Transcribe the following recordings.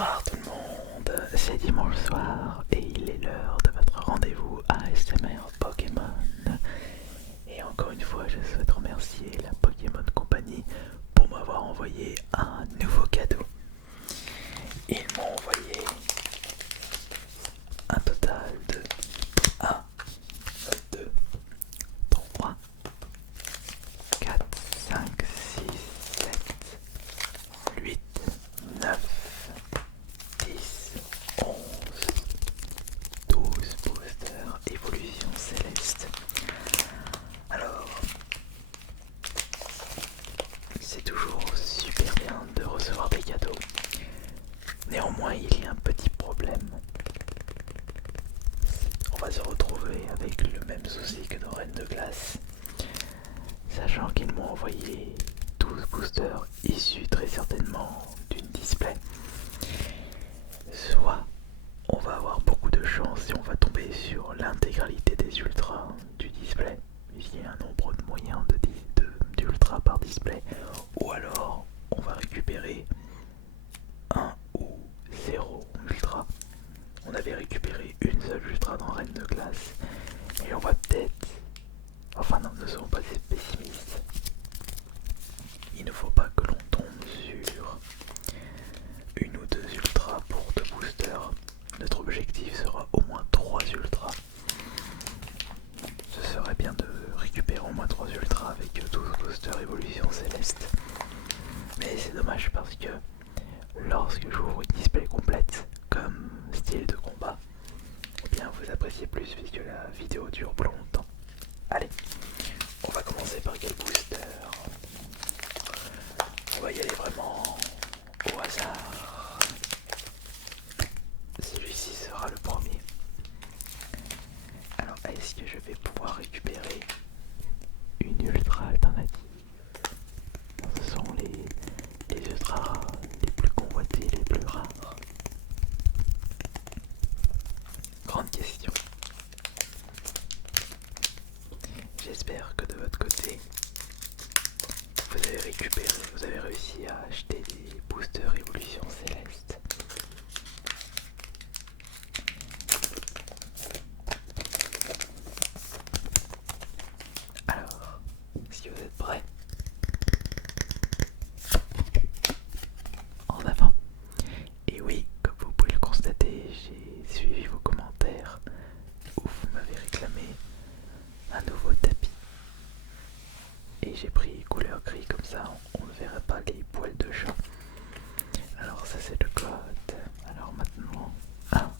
Bonsoir tout le monde, c'est dimanche soir et il est l'heure de votre rendez-vous ASMR Pokémon. Et encore une fois, je souhaite remercier la Pokémon Company pour m'avoir envoyé un nouveau cadeau. Ils m'ont envoyé un total de 1, 2, 3, 4, 5, 6, 7, 8, 9, 10, 11, 12 boosters évolution céleste. Alors, c'est toujours super bien de recevoir des cadeaux. Néanmoins, il y a un petit problème. On va se retrouver avec le même souci que nos reines de glace. Sachant qu'ils m'ont envoyé 12 boosters issus très certainement d'une display. Soit on va avoir beaucoup de chance et on va tomber sur l'intégralité des ultras du display, il y a un nombre moyen d'ultras par display, ou alors on va récupérer un ou 0 ultra. On avait récupéré une seule ultra dans Reine de Glace et on va peut-être... Enfin non, ne soyons pas pessimistes. Il ne faut pas que l'on tombe sur une ou deux ultras pour deux boosters. Notre objectif sera au moins 3 ultras. Ce serait bien de récupérer au moins 3 ultras avec 12 boosters évolution céleste. Mais c'est dommage parce que lorsque j'ouvre une display complète comme style de combat, eh bien vous appréciez plus puisque la vidéo dure plus longtemps. Allez, on va commencer par quel booster? On va y aller vraiment au hasard. Celui-ci sera le premier. Alors, est-ce que je vais pouvoir récupérer une ultra alternative? Ce sont les ultras les plus convoités, les plus rares. Grande question. J'espère que de votre côté, vous avez réussi à acheter des boosters évolution céleste. Alors, est-ce que vous êtes prêts? En avant. Et oui, comme vous pouvez le constater, j'ai suivi vos commentaires où vous m'avez réclamé un nouveau tapis. Et j'ai pris couleur gris comme ça, on ne verrait pas les poils de chat. Alors ça c'est le code. Alors maintenant, 1,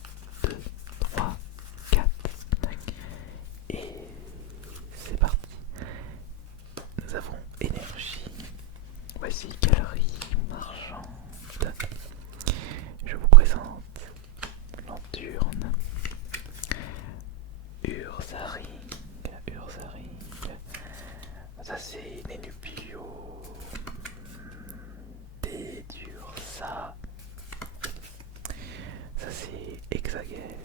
2, 3, 4. Et c'est parti. Nous avons énergie. Voici galerie marchande. Je vous présente Lanturne, Ursaring. Ça c'est Nenupilio, Dédursa. Ça c'est Hexagel.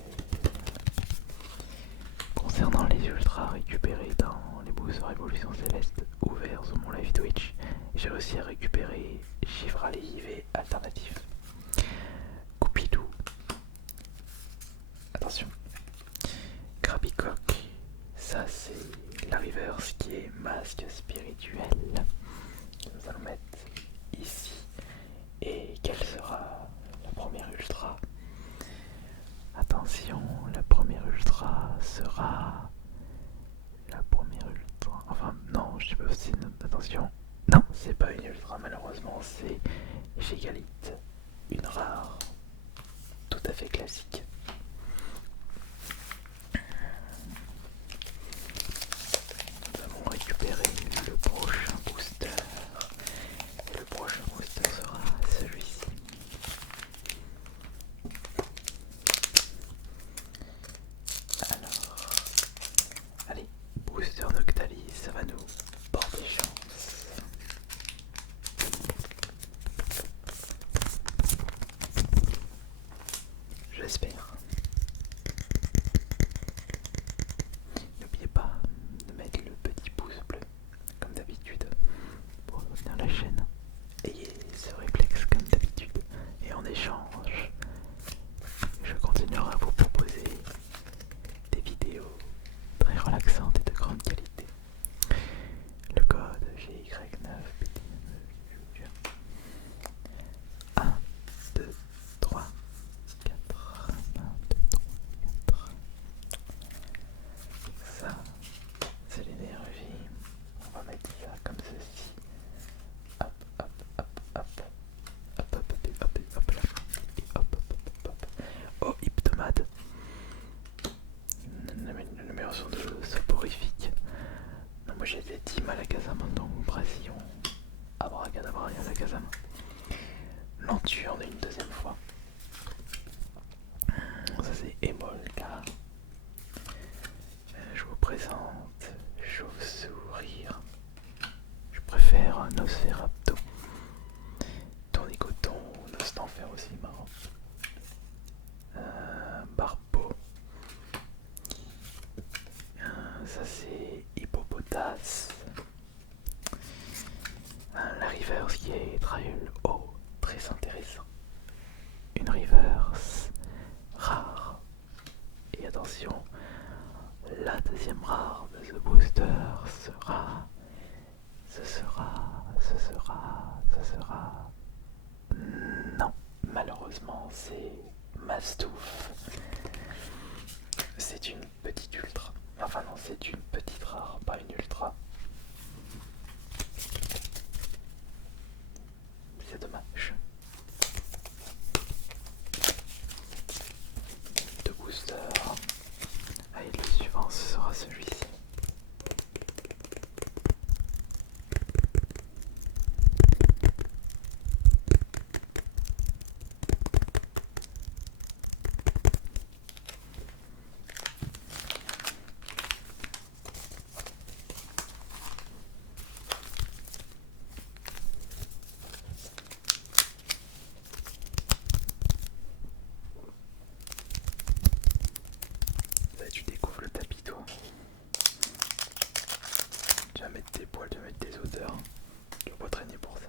Concernant les ultras récupérés dans les boosters évolution céleste ouverts sur mon live Twitch, j'ai réussi à récupérer Chivrali IV alternatif, Coupidou, attention, Krabicock, ça c'est la reverse qui est masque spirituel, nous allons mettre ici. Et quelle sera la première ultra? Attention, la première ultra sera... La première ultra... Enfin, non, je sais pas si... Attention. Non, c'est pas une ultra, malheureusement, c'est Gigalite. Une rare. Tout à fait classique. Nous allons récupérer le prochain booster. Et le prochain booster sera celui-ci. Alors, malheureusement c'est Mastouf. C'est une petite ultra. Enfin non, c'est une petite rare, pas une ultra. C'est dommage. Deux boosters. Allez, le suivant ce sera celui-ci. Là, tu découvres le tapis, toi. Tu vas mettre tes poils, tu vas mettre tes odeurs. Tu vas pas traîner pour ça.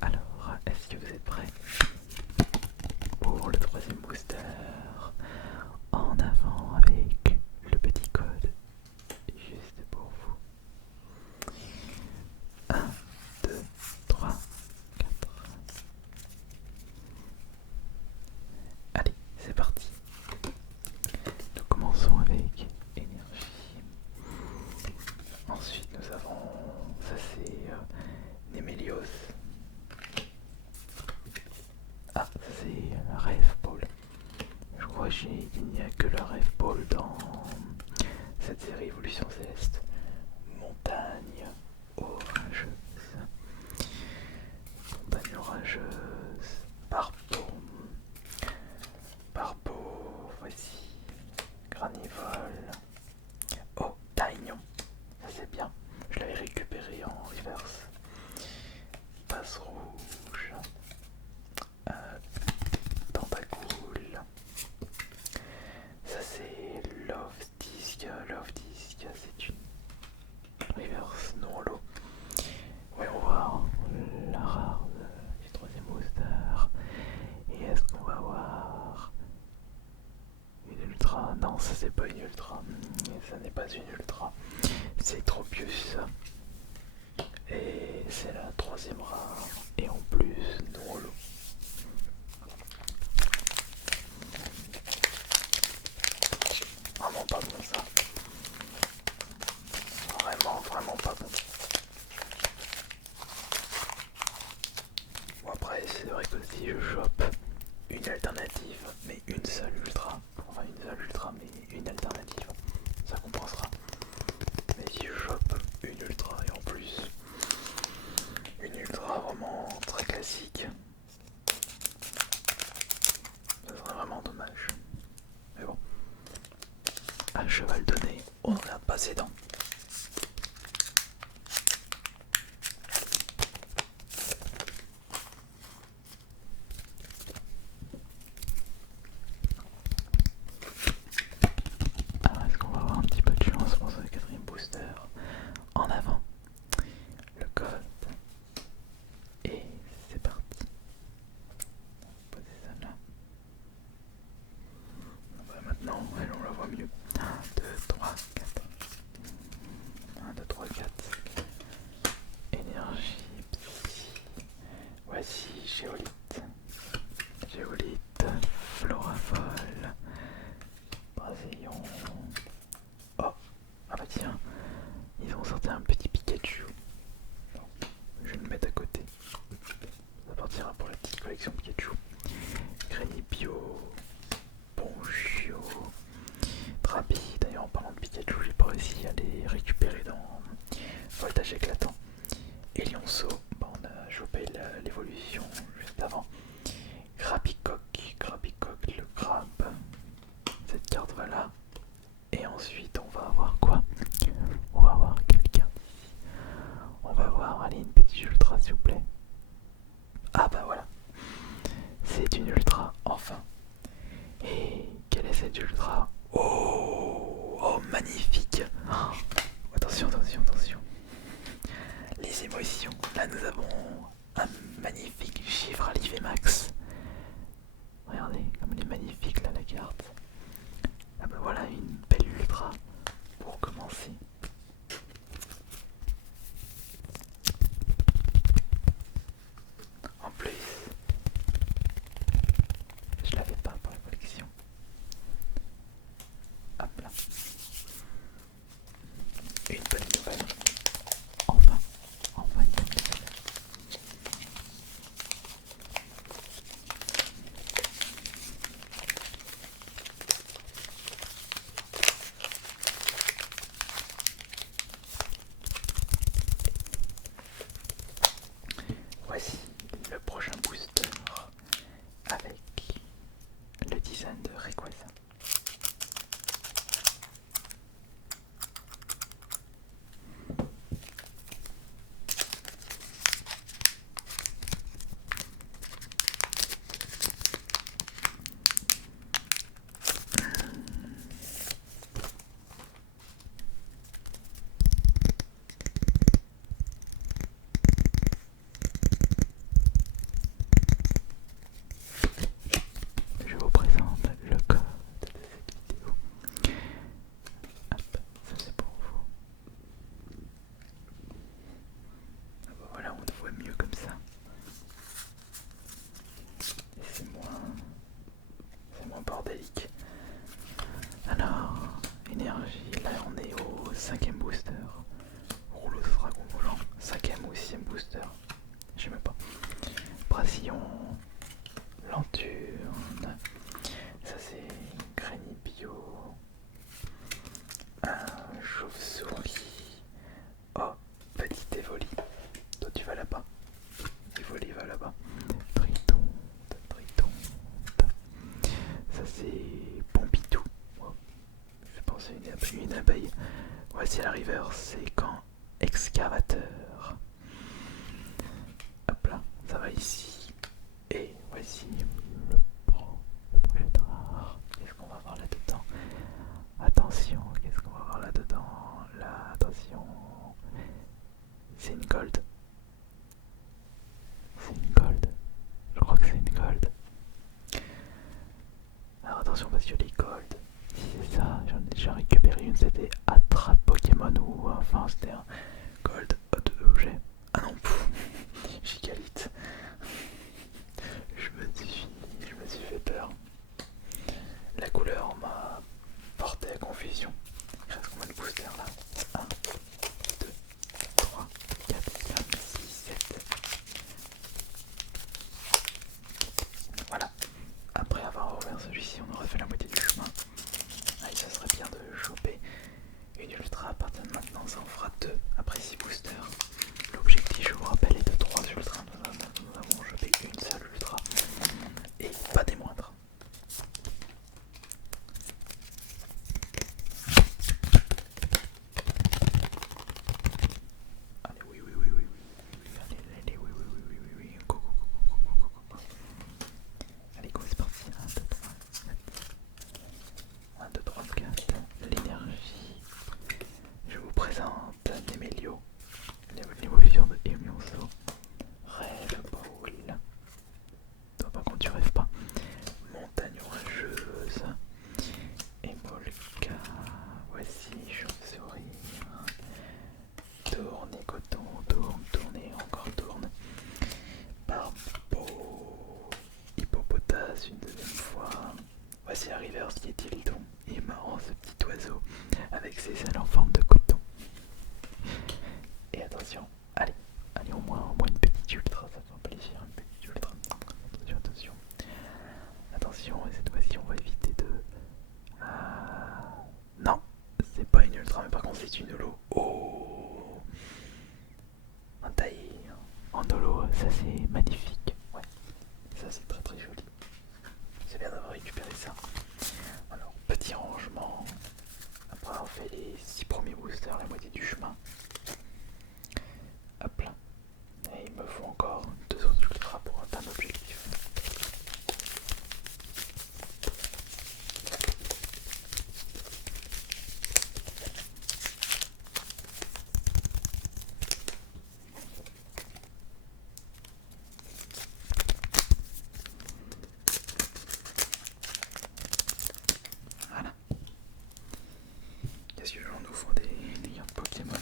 Alors, est-ce que vous êtes prêts pour le troisième booster? En avant avec le petit code juste pour vous. 1, 2, 3, 4. Allez, c'est parti. Nous commençons avec énergie. Ensuite nous avons, ça c'est Nemelios. Ah, ça c'est Rêve Ball. Je crois qu'il n'y a que le Rêve Ball dans cette série Évolution Céleste. Montagne orageuse. Montagne orageuse. Barbeau, voici. Granivole. Oh, Taignon. Ça c'est bien. Je l'avais récupéré en reverse. Passe rouge. Tentacool. Ça c'est Love Disc. Love Disc, c'est une reverse non holo. Voyons voir la rare du troisième booster. Et est-ce qu'on va voir une ultra? Non, ça c'est pas une ultra. Ça n'est pas une ultra. C'est Tropius. Et c'est la troisième rare. Et en plus, non holo. Vraiment pas bon ça. Vraiment pas bon. Bon après c'est vrai que si je chope une alternative, mais une seule ultra, enfin une seule ultra mais une alternative, ça compensera. Mais si je chope une ultra et en plus une ultra vraiment très classique, ça serait vraiment dommage. Mais bon, un cheval donné, on n'a pas ses dents. Alors est-ce qu'on va avoir un petit peu de chance pour ce quatrième booster? En avant, le code, et c'est parti. On va poser ça là. Maintenant, on la voit mieux. 1, 2, 3, 4. 1, 2, 3, 4. Énergie, psy. Voici Géolite. Géolite, Florafol, Brasillon. Oh, ah bah tiens, ils ont sorti un petit Pikachu. Je vais le mettre à côté. Ça partira pour la petite collection Pikachu. Grenibio, Bonchio, Trabi. D'ailleurs en parlant de Pikachu, j'ai pas réussi à les récupérer dans Voltage éclatant. Et Lionceau, bah on a chopé l'évolution juste avant. Grabicoque, le crabe. Cette carte va là. Et ensuite on va avoir quoi? On va avoir quelle carte ici? On va avoir, allez, une petite ultra s'il vous plaît. Ah bah voilà. C'est une ultra, enfin. Et quelle est cette ultra? Oh, magnifique. Oh, attention. Les émotions. Là nous avons Saturne. Ça c'est Granny Bio. Un chauve-souris. Oh, petit Évoli. Toi tu vas là-bas. Évoli va là-bas. Triton. Triton. Ça c'est Pompidou. Oh, je vais penser une abeille. Voici la river, c'est quand excavateur. Hop là, ça va ici. Et voici le projet rare. Qu'est-ce qu'on va voir là-dedans? Attention, qu'est-ce qu'on va voir là-dedans? Là, attention. C'est une gold. C'est une gold. Je crois que c'est une gold. Alors attention parce que les gold, si c'est ça, j'en ai déjà récupéré une, c'était Attrape Pokémon ou enfin c'était un gold objet. Ah non, gigalite. Je me suis fait peur. La couleur m'a porté à confusion. Il reste combien de boosters là? 1, 2, 3, 4, 5, 6, 7. Voilà. Après avoir ouvert celui-ci, on aura fait la moitié du chemin. Allez, ça serait bien de choper une ultra à partir de maintenant. Ça en fera 2 après 6 boosters. L'objectif, je vous rappelle, est de 3 ultras. Nous avons chopé une seule ultra. Et pas des moindres. Allez, oui. Allez, oui. Go. Allez, go, c'est parti. 1, 2, 3, 4. L'énergie. Je vous présente Nemelio. L'évolution de Emionso. Rêve Bowl. Toi par contre tu rêves pas. Montagne orageuse. Emolka. Voici chauve-souris. Tourne et coton. Tourne et encore tourne. Barbeau. Hippopotame une deuxième fois. Voici la river, qui est-il donc? Il est marrant ce petit oiseau avec ses ailes en forme de coton. Et attention, allez au moins une petite ultra, ça fait plaisir, une petite ultra. Attention, et cette fois-ci on va éviter de... Non, c'est pas une ultra, mais par contre c'est une holo. Oh, un taille en holo, ça c'est magnifique. Ouais, ça c'est très joli. C'est bien d'avoir récupéré ça. Alors, petit rangement. Après avoir fait les 6 premiers boosters, la moitié du chemin. Hop là. Et il me faut encore 2 autres ultras pour atteindre l'objectif. Voilà. Qu'est-ce que j'en nous faut des cartes Pokémon?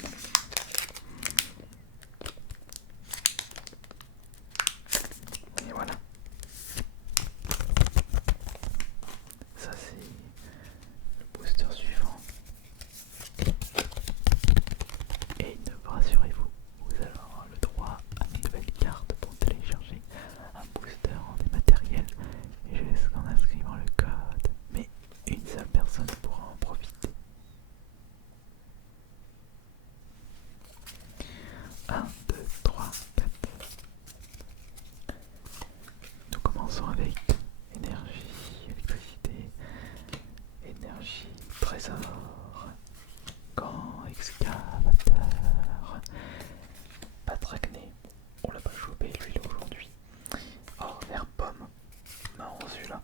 Et voilà. Ça c'est le booster suivant. Et rassurez-vous, vous allez avoir le droit à une nouvelle carte pour télécharger un booster en dématériel jusqu'en inscrivant le code. Mais une seule personne pourra en profiter. 1, 2, 3, 4. Nous commençons avec énergie, électricité, énergie, trésor, gant, excavateur, patracné. On l'a pas chopé lui aujourd'hui. Oh, vert pomme. Marrant celui-là.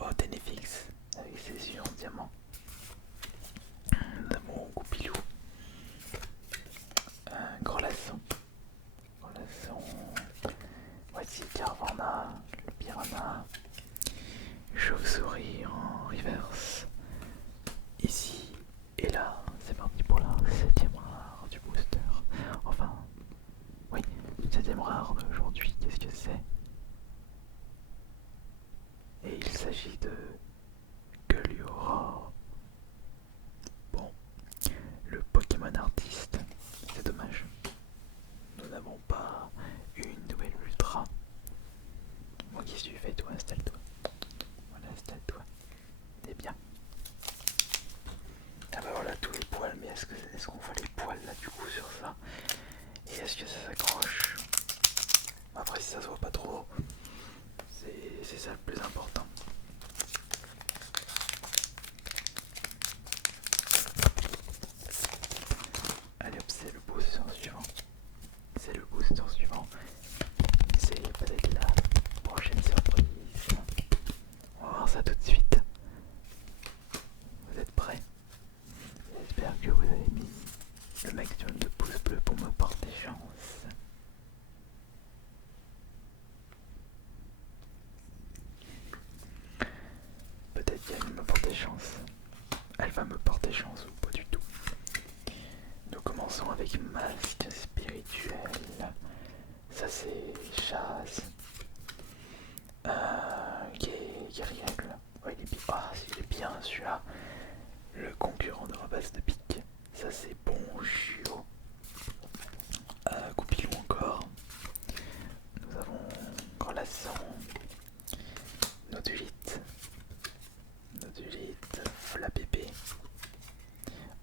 Oh, Ténéfix avec ses yeux en diamant. Nous avons Goupilou. Grelazon. Voici Carvana, le piranha. ça se voit pas trop. C'est ça le plus important. Allez hop, c'est le booster suivant. C'est le booster suivant. C'est peut-être la prochaine surprise. On va voir ça tout de suite. Vous êtes prêts? J'espère que vous avez mis le maximum de pouces bleus pour me porter chance. Peut-être qu'elle va me porter chance. Elle va me porter chance ou pas du tout. Nous commençons avec masque spirituel. Ça c'est chasse. Guerriel. Ouais, il est bien celui-là. Le concurrent de rapace de pique. Ça c'est Bonjour. Goupilou encore. Nous avons Grelasson. Nodulite. Flapépé.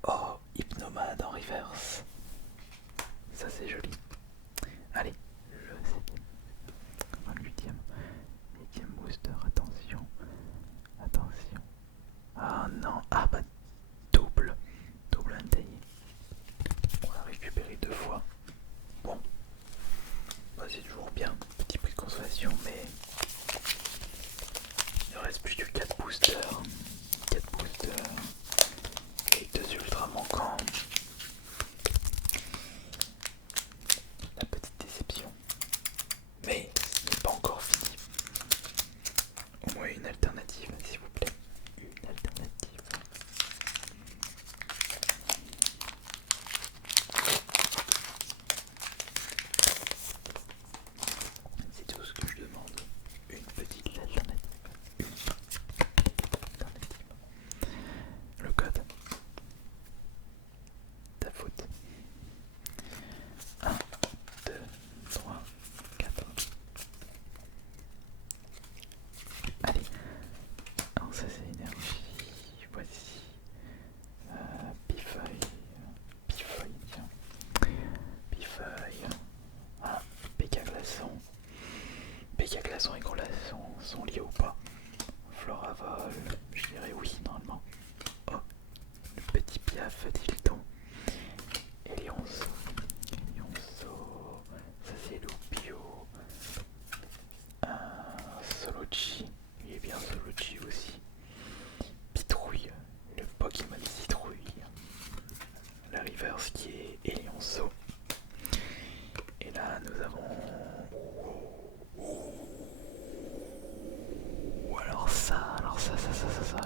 Oh, Hypnomade en reverse. Ça c'est joli. Allez, le 7ème. Enfin le 8ème booster, attention. Ah non, ah bah double intaillé. On l'a récupéré 2 fois. Bon, bah, c'est toujours bien, petit prix de consolation, mais il ne reste plus que 4 boosters. 4 boosters et 2 ultras manquants. La petite déception. Mais ce n'est pas encore fini. Au moins une alternative, s'il vous plaît. Une alternative. C'est tout ce que je demande. Une petite alternative. Le code. Ta faute. 1, 2, 3, 4. Allez. Alors ça c'est énergie. Voici. Pifeuille. Tiens. Pifeuille. Ah, Péka glaçon. Péka glaçon et Grelasson sont liés ou pas? Floravol, je dirais oui normalement. Oh, le petit Piaf Tilton. Elionzo. Ça c'est Loupio. Solochi. Il est bien Solochi aussi. Pitrouille. Le Pokémon Citrouille. La reverse qui est Elionzo. Et là nous avons... Alors ça,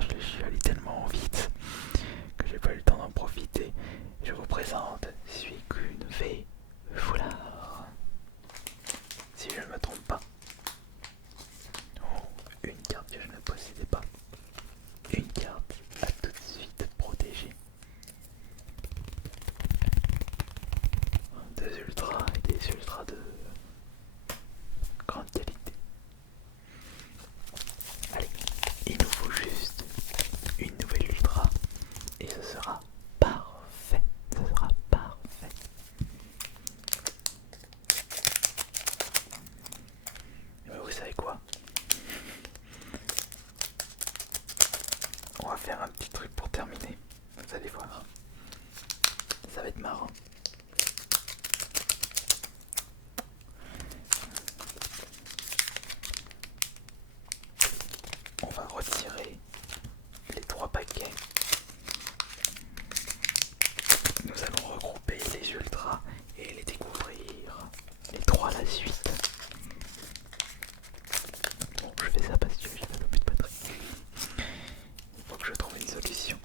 je suis allé tellement vite que j'ai pas eu le temps d'en profiter. Je vous présente Suicune V Foulard. Si je ne me trompe pas. Oh, une carte que je ne possédais pas. Une carte à tout de suite protégée. 2 ultras et des ultras de grande qualité. Allez, il nous faut juste une nouvelle ultra et ce sera parfait. Mais vous savez quoi? On va faire un petit truc pour terminer. Vous allez voir. Ça va être marrant. On va retirer les 3 paquets. Nous allons regrouper les ultras et les découvrir. Les 3 à la suite. Bon, je fais ça parce que j'avais le plus de batterie. Il faut que je trouve une solution.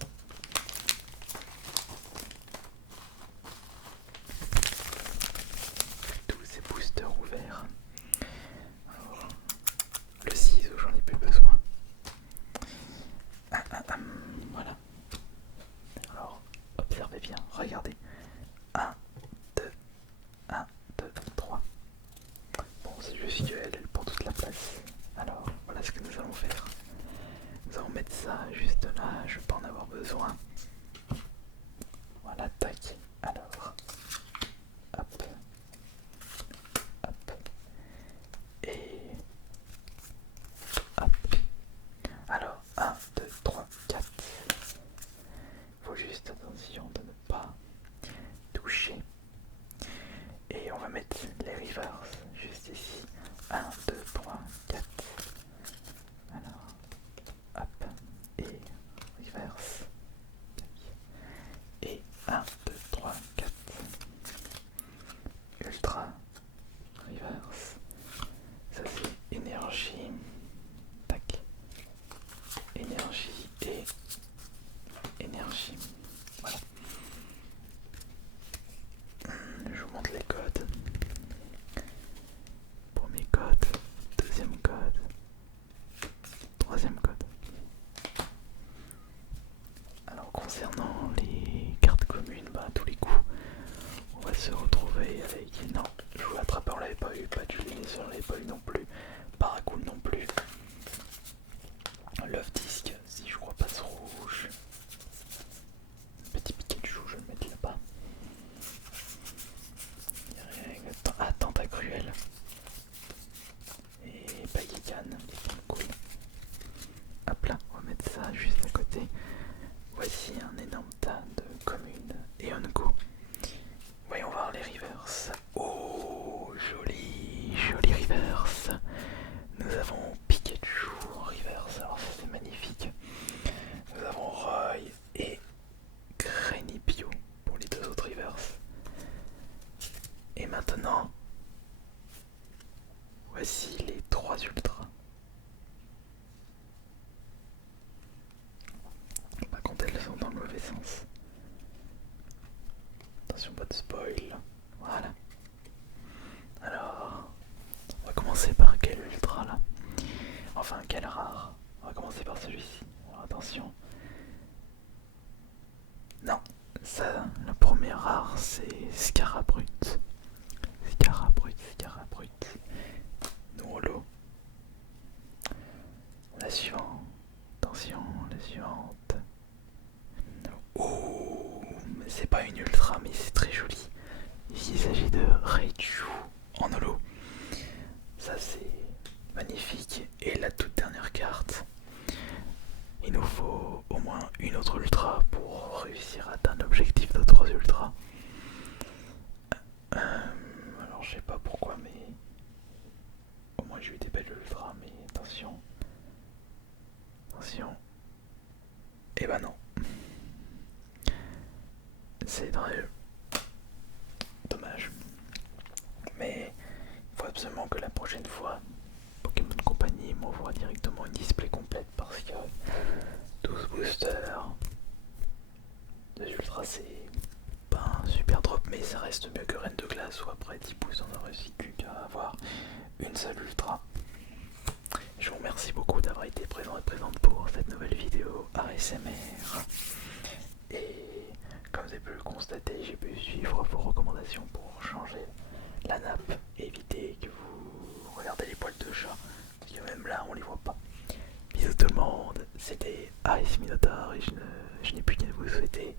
Tous ces boosters ouverts. Alors, le ciseau, j'en ai plus besoin. Voilà. Alors, observez bien, regardez. 1, 2, 3. Bon, c'est juste qu'elle prend toute la place. Alors, voilà ce que nous allons faire. Nous allons mettre ça juste là, je vais pas en avoir besoin. Voilà, tac. Alors, hop. code, deuxième code, troisième code. Alors concernant les cartes communes, bah à tous les coups, on va se retrouver avec... Non, jouer attrapeur on l'avait pas eu, pas de Julius on l'avait pas eu non plus, Paracool non plus. Love Disc, si je crois pas ce rouge. Petit Pikachu, je vais le mettre là-bas. Ah, Tentacruel. Et Bagigan, cool. Hop là, on va mettre ça juste à côté. Voici un énorme tas de communes et Onko. Voyons voir les reverse. Oh, joli, joli reverse. Nous avons Pikachu en reverse, alors ça c'est magnifique. Nous avons Roy et Greninpio pour les deux autres reverse. Et maintenant, voici les trois ultras. Par contre, elles sont dans le mauvais sens. Attention, pas de spoil. Voilà. Alors, on va commencer par quel ultra là? Enfin, quel rare? On va commencer par celui-ci. Alors, attention. Non, ça, la première rare, c'est Scarabrut. Scarabrut. Nous holo. La suivante. Attention, la suivante. Oh, mais c'est pas une ultra, mais c'est très joli. Ici, il s'agit de Raichu en holo. Ça, c'est magnifique. Et la toute dernière carte. Il nous faut au moins une autre ultra pour réussir à atteindre l'objectif de 3 ultras. Alors je sais pas pourquoi, mais au moins j'ai eu des belles ultras, mais attention. Attention. Et bah non. C'est dommage. Mais il faut absolument que la prochaine fois, Pokémon Company m'envoie directement une display complète parce que 12 boosters, 2 ultras c'est pas un super drop, mais ça reste mieux que Reine de Glace où après 10 boosts on aurait réussi qu'à avoir une seule ultra. Je vous remercie beaucoup d'avoir été présent et présente pour cette nouvelle vidéo ASMR. Et comme vous avez pu le constater, j'ai pu suivre vos recommandations pour changer la nappe et éviter que vous regardez les poils de chat, parce que même là on les voit pas. Bisous tout le monde, c'était Ice Minotaur et je n'ai plus qu'à vous souhaiter